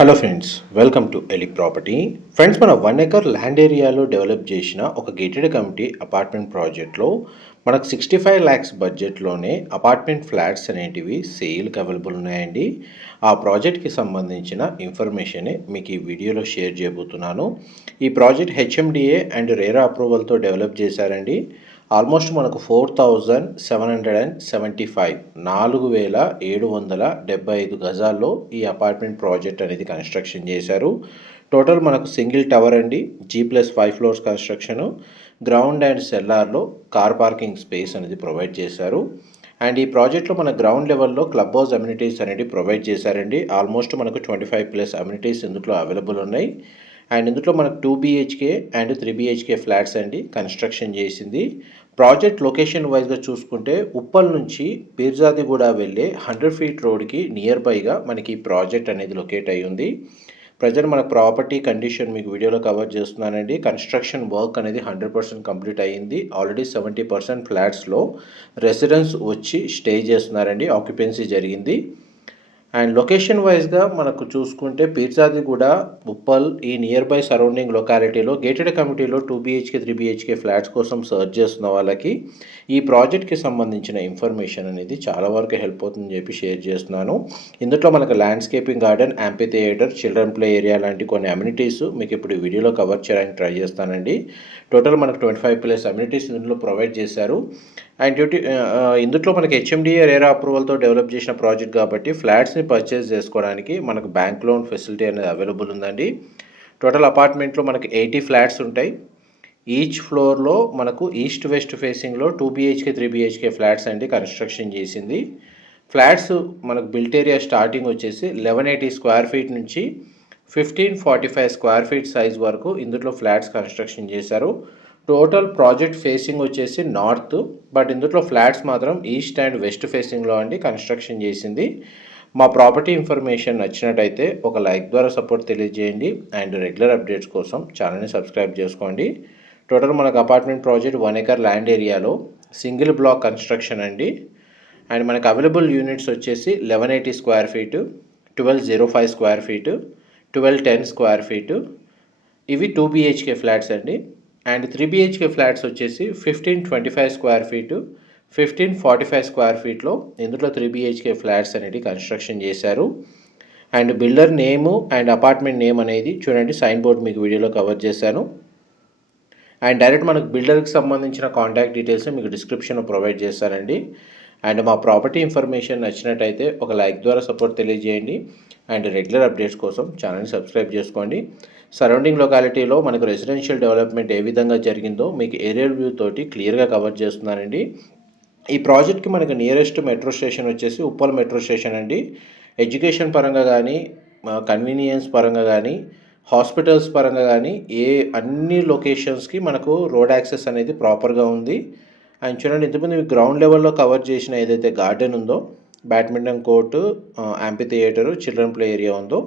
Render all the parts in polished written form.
Hello friends, welcome to Eli property. Friends, మన 1 acre land ఏరియాలో develop చేసిన ఒక గేటెడ్ కమ్యూనిటీ అపార్ట్మెంట్ ప్రాజెక్ట్లో మనకు 65 lakhs బడ్జెట్లోనే అపార్ట్మెంట్ ఫ్లాట్స్ అనేటివి సేల్కి అవైలబుల్ ఉన్నాయండి. ఆ ప్రాజెక్ట్కి సంబంధించిన ఇన్ఫర్మేషనే మీకు ఈ వీడియోలో షేర్ చేయబోతున్నాను. ఈ ప్రాజెక్ట్ హెచ్ఎండిఏ అండ్ రేరా అప్రూవల్తో డెవలప్ చేశారండి. ఆల్మోస్ట్ మనకు 4775 4775 గజాల్లో ఈ అపార్ట్మెంట్ ప్రాజెక్ట్ అనేది కన్స్ట్రక్షన్ చేశారు. టోటల్ మనకు సింగిల్ టవర్ అండి, G+5 floors construction, ground and సెల్లార్లో కార్ పార్కింగ్ స్పేస్ అనేది ప్రొవైడ్ చేశారు. అండ్ ఈ ప్రాజెక్ట్లో మన గ్రౌండ్ లెవెల్లో క్లబ్ హౌస్ అమ్యూనిటీస్ అనేది ప్రొవైడ్ చేశారండి. ఆల్మోస్ట్ మనకు 25+ అమ్యూనిటీస్ ఇందులో అవైలబుల్ ఉన్నాయి. అండ్ ఇందులో మనకు 2 BHK అండ్ 3 BHK ఫ్లాట్స్ అండి కన్స్ట్రక్షన్ చేసింది. ప్రాజెక్ట్ లొకేషన్ వైజ్గా చూసుకుంటే ఉప్పల్ నుంచి పీర్జాదిగూడ వెళ్ళే 100 feet రోడ్కి నియర్ బైగా మనకి ఈ ప్రాజెక్ట్ అనేది లొకేట్ అయ్యి ఉంది. ప్రజెంట్ మన ప్రాపర్టీ కండిషన్ మీకు వీడియోలో కవర్ చేస్తున్నానండి. కన్స్ట్రక్షన్ వర్క్ అనేది 100% కంప్లీట్ అయ్యింది. ఆల్రెడీ 70% ఫ్లాట్స్లో రెసిడెన్స్ వచ్చి స్టే చేస్తున్నారండి, ఆక్యుపెన్సీ జరిగింది. అండ్ లొకేషన్ వైజ్గా మనకు చూసుకుంటే పీర్జాదిగూడ, ఉప్పల్ ఈ నియర్ బై సరౌండింగ్ లొకాలిటీలో గేటెడ్ కమ్యూనిటీలో 2 BHK 3 BHK ఫ్లాట్స్ కోసం సర్చ్ చేస్తున్న వాళ్ళకి ఈ ప్రాజెక్ట్కి సంబంధించిన ఇన్ఫర్మేషన్ అనేది చాలా వరకు హెల్ప్ అవుతుందని చెప్పి షేర్ చేస్తున్నాను. ఇందులో మనకు landscaping garden, amphitheatre, children play area లాంటి కొన్ని అమ్యూనిటీస్ మీకు ఇప్పుడు ఈ వీడియోలో కవర్ చేయడానికి ట్రై చేస్తానండి. టోటల్ మనకు 25+ అమ్యూనిటీస్ ఇందులో ప్రొవైడ్ చేశారు. అండ్ ఇందులో మనకి హెచ్ఎండిఏ రేరా అప్రూవల్తో డెవలప్ చేసిన ప్రాజెక్ట్ కాబట్టి ఫ్లాట్స్ని పర్చేస్ చేసుకోవడానికి మనకు బ్యాంక్ లోన్ ఫెసిలిటీ అనేది అవైలబుల్ ఉందండి. టోటల్ అపార్ట్మెంట్లో మనకి 80 ఫ్లాట్స్ ఉంటాయి. ఈచ్ ఫ్లోర్లో మనకు ఈస్ట్ వెస్ట్ ఫేసింగ్లో 2 BHK 3 BHK ఫ్లాట్స్ అండి కన్స్ట్రక్షన్ చేసింది. ఫ్లాట్స్ మనకు బిల్ట్ ఏరియా స్టార్టింగ్ వచ్చేసి 1180 స్క్వేర్ ఫీట్ నుంచి 1545 స్క్వేర్ ఫీట్ సైజ్ వరకు ఇందులో ఫ్లాట్స్ కన్స్ట్రక్షన్ చేశారు. టోటల్ ప్రాజెక్ట్ ఫేసింగ్ వచ్చేసి నార్త్, బట్ ఇందులో ఫ్లాట్స్ మాత్రం ఈస్ట్ అండ్ వెస్ట్ ఫేసింగ్లో అండి కన్స్ట్రక్షన్ చేసింది. మా ప్రాపర్టీ ఇన్ఫర్మేషన్ నచ్చినట్టయితే ఒక లైక్ ద్వారా సపోర్ట్ తెలియజేయండి. అండ్ రెగ్యులర్ అప్డేట్స్ కోసం ఛానల్ని సబ్స్క్రైబ్ చేసుకోండి. టోటల్ మనకు అపార్ట్మెంట్ ప్రాజెక్ట్ 1 ఎకర్ ల్యాండ్ ఏరియాలో సింగిల్ బ్లాక్ కన్స్ట్రక్షన్ అండి. అండ్ మనకు అవైలబుల్ యూనిట్స్ వచ్చేసి 1180 square feet, 1205 square feet, 1210 square feet. ఇవి 2 BHK ఫ్లాట్స్ అండి. అండ్ 3 BHK ఫ్లాట్స్ వచ్చేసి 1525 స్క్వేర్ ఫీటు, 1545 స్క్వేర్ ఫీట్లో ఇందులో 3 BHK ఫ్లాట్స్ అనేది కన్స్ట్రక్షన్ చేశారు. And builder name and apartment name అనేది చూడండి, సైన్ బోర్డ్ మీకు వీడియోలో కవర్ చేశాను. అండ్ డైరెక్ట్ మనకు బిల్డర్కి సంబంధించిన కాంటాక్ట్ డీటెయిల్స్ మీకు డిస్క్రిప్షన్లో ప్రొవైడ్ చేస్తానండి. అండ్ మా ప్రాపర్టీ ఇన్ఫర్మేషన్ నచ్చినట్టయితే ఒక లైక్ ద్వారా సపోర్ట్ తెలియజేయండి. అండ్ రెగ్యులర్ అప్డేట్స్ కోసం ఛానల్ని సబ్స్క్రైబ్ చేసుకోండి. సరౌండింగ్ లొకాలిటీలో మనకు రెసిడెన్షియల్ డెవలప్మెంట్ ఏ విధంగా జరిగిందో మీకు ఏరియల్ వ్యూ తోటి క్లియర్గా కవర్ చేస్తున్నానండి. ఈ ప్రాజెక్ట్కి మనకు నియరెస్ట్ మెట్రో స్టేషన్ వచ్చేసి ఉప్పల్ మెట్రో స్టేషన్ అండి. ఎడ్యుకేషన్ పరంగా కానీ, కన్వీనియన్స్ పరంగా కానీ, హాస్పిటల్స్ పరంగా కానీ అన్ని లొకేషన్స్కి మనకు రోడ్ యాక్సెస్ అనేది ప్రాపర్గా ఉంది. అండ్ చూడండి, ఇంతకుముందు గ్రౌండ్ లెవెల్లో కవర్ చేసిన ఏదైతే గార్డెన్ ఉందో, badminton court, amphitheatre, children play area ఉందో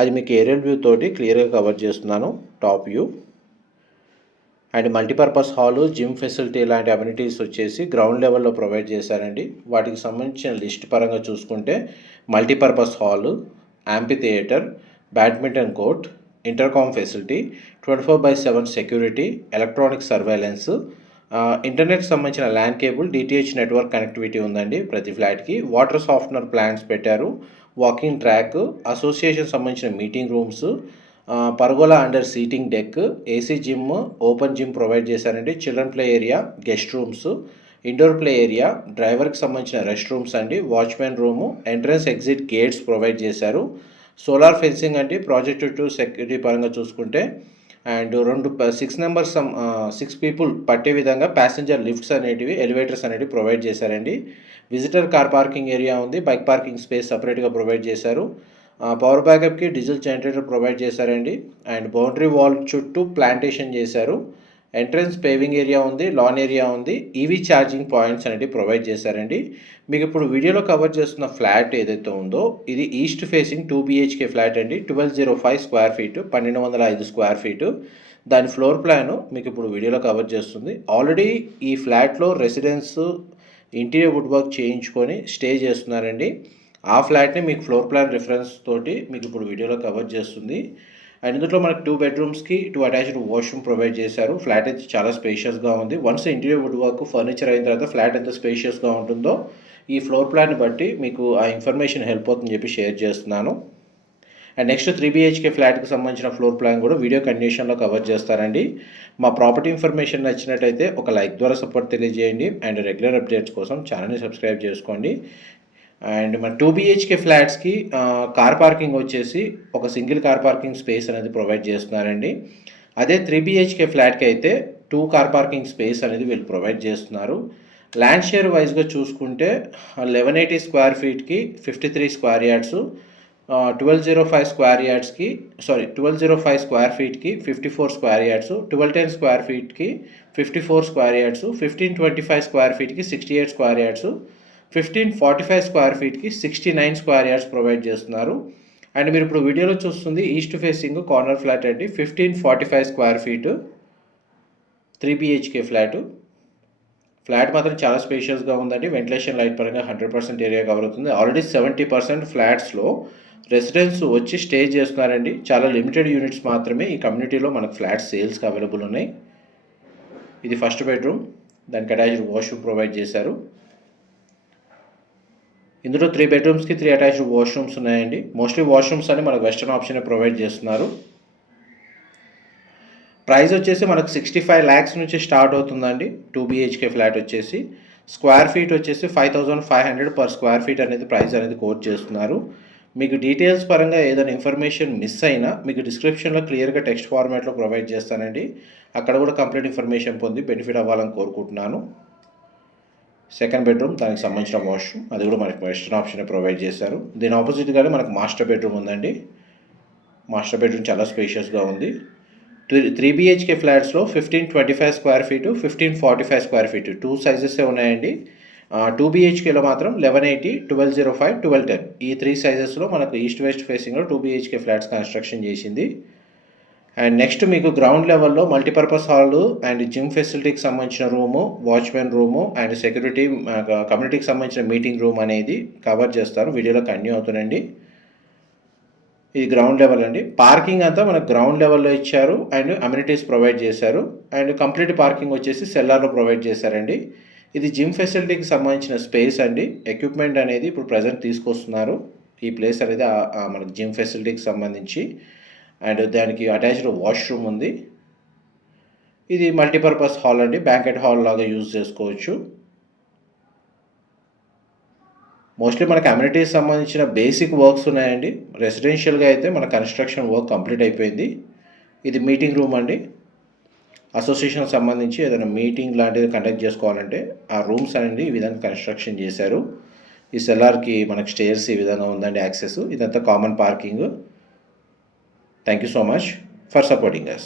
అది మీకు ఏరియల్ వ్యూ తోటి క్లియర్గా కవర్ చేస్తున్నాను, top view. And multipurpose hall, gym facility లాంటి అమ్యూనిటీస్ వచ్చేసి గ్రౌండ్ లెవెల్లో ప్రొవైడ్ చేశారండి. వాటికి సంబంధించిన లిస్ట్ పరంగా చూసుకుంటే multipurpose hall, amphitheatre, badminton court, intercom facility, 24/7 security, electronic surveillance, internet సంబంధించిన land cable, DTH network connectivity ఉందండి ప్రతి ఫ్లాట్కి. వాటర్ సాఫ్ట్నర్ ప్లాంట్స్ పెట్టారు, వాకింగ్ ట్రాక్, అసోసియేషన్ సంబంధించిన meeting rooms, pergola under seating deck, AC gym, open gym provide చేశారండి. Children play area, guest rooms, indoor play area, డ్రైవర్కి సంబంధించిన rest rooms అండి, watchmen room, entrance exit gates provide చేశారు. Solar fencing అండి project to security పరంగా చూసుకుంటే. And 6 people పట్టే విధంగా ప్యాసింజర్ లిఫ్ట్స్ అనేటివి, ఎలివేటర్స్ అనేటివి ప్రొవైడ్ చేశారండి. విజిటర్ కార్ పార్కింగ్ ఏరియా ఉంది, బైక్ పార్కింగ్ స్పేస్ సపరేట్గా ప్రొవైడ్ చేశారు. పవర్ బ్యాకప్కి డీజిల్ జనరేటర్ ప్రొవైడ్ చేశారండి. అండ్ బౌండరీ వాల్ చుట్టూ ప్లాంటేషన్ చేశారు. ఎంట్రన్స్ పేవింగ్ ఏరియా ఉంది, లాన్ ఏరియా ఉంది, EV ఛార్జింగ్ పాయింట్స్ అనేవి ప్రొవైడ్ చేశారండి. మీకు ఇప్పుడు వీడియోలో కవర్ చేస్తున్న ఫ్లాట్ ఏదైతే ఉందో ఇది ఈస్ట్ ఫేసింగ్ 2 BHK ఫ్లాట్ అండి. 1205 స్క్వేర్ ఫీటు, 1205 స్క్వేర్ ఫీటు. దాని ఫ్లోర్ ప్లాను మీకు ఇప్పుడు వీడియోలో కవర్ చేస్తుంది. ఆల్రెడీ ఈ ఫ్లాట్లో రెసిడెన్స్ ఇంటీరియర్ వుడ్ వర్క్ చేయించుకొని స్టే చేస్తున్నారండి. ఆ ఫ్లాట్ని మీకు ఫ్లోర్ ప్లాన్ రిఫరెన్స్ తోటి మీకు ఇప్పుడు వీడియోలో కవర్ చేస్తుంది. అండ్ ఇందులో మనకు 2 బెడ్రూమ్స్కి 2 అటాచ్డ్ వాష్రూమ్ ప్రొవైడ్ చేశారు. ఫ్లాట్ అయితే చాలా స్పేషియస్గా ఉంది. Once interior wood work furniture అయిన తర్వాత ఫ్లాట్ ఎంత స్పేషియస్గా ఉంటుందో ఈ ఫ్లోర్ ప్లాన్ బట్టి మీకు ఆ ఇన్ఫర్మేషన్ హెల్ప్ అవుతుందని చెప్పి షేర్ చేస్తున్నాను. అండ్ నెక్స్ట్ 3 BHK ఫ్లాట్కి సంబంధించిన ఫ్లోర్ ప్లాన్ కూడా వీడియో కండిషన్లో కవర్ చేస్తారండి. మా ప్రాపర్టీ ఇన్ఫర్మేషన్ నచ్చినట్టయితే ఒక లైక్ ద్వారా సపోర్ట్ తెలియజేయండి. అండ్ రెగ్యులర్ అప్డేట్స్ కోసం ఛానల్ని సబ్స్క్రైబ్ చేసుకోండి. అండ్ మన 2 BHK ఫ్లాట్స్కి కార్ పార్కింగ్ వచ్చేసి ఒక సింగిల్ కార్ పార్కింగ్ స్పేస్ అనేది ప్రొవైడ్ చేస్తున్నారండి. అదే 3 BHK ఫ్లాట్కి అయితే 2 కార్ పార్కింగ్ స్పేస్ అనేది వీళ్ళు ప్రొవైడ్ చేస్తున్నారు. ల్యాండ్ షేర్ వైజ్గా చూసుకుంటే 1180 స్క్వేర్ ఫీట్కి 53 స్క్వేర్ యార్డ్స్, 1205 స్క్వేర్ యార్డ్స్కి 1205 స్క్వేర్ ఫీట్కి 54 స్క్వేర్ యార్డ్స్, 1210 స్క్వేర్ ఫీట్కి 54 స్క్వేర్ యార్డ్స్, 1525 స్క్వేర్ ఫీట్కి 68 స్క్వేర్ యార్డ్స్, 1545 స్క్వేర్ ఫీట్కి 69 స్క్వేర్ యార్డ్స్ ప్రొవైడ్ చేస్తున్నారు. అండ్ మీరు ఇప్పుడు వీడియోలో చూస్తుంది ఈస్ట్ ఫేసింగ్ కార్నర్ ఫ్లాట్ అండి. 1545 స్క్వేర్ ఫీటు 3 BHK ఫ్లాట్ మాత్రం చాలా స్పేషియస్గా ఉందండి. వెంటిలేషన్ లైట్ పరంగా 100% ఏరియా కవర్ అవుతుంది. ఆల్రెడీ 70% ఫ్లాట్స్లో రెసిడెంట్స్ వచ్చి స్టే చేస్తున్నారండి. చాలా లిమిటెడ్ యూనిట్స్ మాత్రమే ఈ కమ్యూనిటీలో మనకు ఫ్లాట్స్ సేల్స్కి అవైలబుల్ ఉన్నాయి. ఇది ఫస్ట్ బెడ్రూమ్, దానికి అటాచ్డ్ వాష్రూమ్ ప్రొవైడ్ చేశారు. ఇందులో 3 బెడ్రూమ్స్కి 3 అటాచ్డ్ వాష్రూమ్స్ ఉన్నాయండి. మోస్ట్లీ వాష్రూమ్స్ అని మనకు వెస్టర్న్ ఆప్షన్ ప్రొవైడ్ చేస్తున్నారు. ప్రైస్ వచ్చేసి మనకు 65 lakhs నుంచి స్టార్ట్ అవుతుందండి. 2 BHK ఫ్లాట్ వచ్చేసి స్క్వేర్ ఫీట్ వచ్చేసి 5500 పర్ స్క్వేర్ ఫీట్ అనేది ప్రైస్ అనేది కోట్ చేస్తున్నారు. మీకు డీటెయిల్స్ పరంగా ఏదైనా ఇన్ఫర్మేషన్ మిస్ అయినా మీకు డిస్క్రిప్షన్లో క్లియర్గా టెక్స్ట్ ఫార్మాట్లో ప్రొవైడ్ చేస్తానండి. అక్కడ కూడా కంప్లీట్ ఇన్ఫర్మేషన్ పొంది బెనిఫిట్ అవ్వాలని కోరుకుంటున్నాను. సెకండ్ బెడ్రూమ్, దానికి సంబంధించిన వాష్రూమ్, అది కూడా మనకి వెస్టర్న్ ఆప్షన్ ప్రొవైడ్ చేశారు. దీని ఆపోజిట్గానే మనకు మాస్టర్ బెడ్రూమ్ ఉందండి. మాస్టర్ బెడ్రూమ్ చాలా స్పేషియస్గా ఉంది. 3 BHK ఫ్లాట్స్లో 1525 square feet, 1545 square feet 2 సైజెసే ఉన్నాయండి. 2 BHKలో మాత్రం 1180, 1205, 1210 ఈ 3 సైజెస్లో మనకు ఈస్ట్ వెస్ట్ ఫేసింగ్లో 2 BHK ఫ్లాట్స్ కన్స్ట్రక్షన్ చేసింది. అండ్ నెక్స్ట్ మీకు గ్రౌండ్ లెవెల్లో మల్టీపర్పస్ హాల్ అండ్ జిమ్ ఫెసిలిటీకి సంబంధించిన room, watchman room and security కమ్యూనిటీకి సంబంధించిన మీటింగ్ రూమ్ అనేది కవర్ చేస్తారు. వీడియోలో కంటిన్యూ అవుతుందండి. ఇది గ్రౌండ్ లెవెల్ అండి. పార్కింగ్ అంతా మనకు గ్రౌండ్ లెవెల్లో ఇచ్చారు అండ్ అమ్యూనిటీస్ ప్రొవైడ్ చేశారు. అండ్ కంప్లీట్ పార్కింగ్ వచ్చేసి సెల్లార్లో ప్రొవైడ్ చేశారండి. ఇది జిమ్ ఫెసిలిటీకి సంబంధించిన స్పేస్ అండి. ఎక్విప్మెంట్ అనేది ఇప్పుడు ప్రజెంట్ తీసుకొస్తున్నారు. ఈ ప్లేస్ అనేది మనకు జిమ్ ఫెసిలిటీకి సంబంధించి అండ్ దానికి అటాచ్డ్ వాష్రూమ్ ఉంది. ఇది మల్టీపర్పస్ హాల్ అండి. బ్యాంకెట్ హాల్ లాగా యూజ్ చేసుకోవచ్చు. మోస్ట్లీ మనకి అమ్యూనిటీస్ సంబంధించిన బేసిక్ వర్క్స్ ఉన్నాయండి. రెసిడెన్షియల్గా అయితే మన కన్స్ట్రక్షన్ వర్క్ కంప్లీట్ అయిపోయింది. ఇది మీటింగ్ రూమ్ అండి. అసోసియేషన్ సంబంధించి ఏదైనా మీటింగ్ లాంటిది కండక్ట్ చేసుకోవాలంటే ఆ రూమ్స్ అనేది ఈ విధంగా కన్స్ట్రక్షన్ చేశారు. ఈ సెల్లార్కి మనకు స్టేర్స్ ఈ విధంగా ఉందండి యాక్సెస్. ఇదంతా common parking. Thank you so much for supporting us.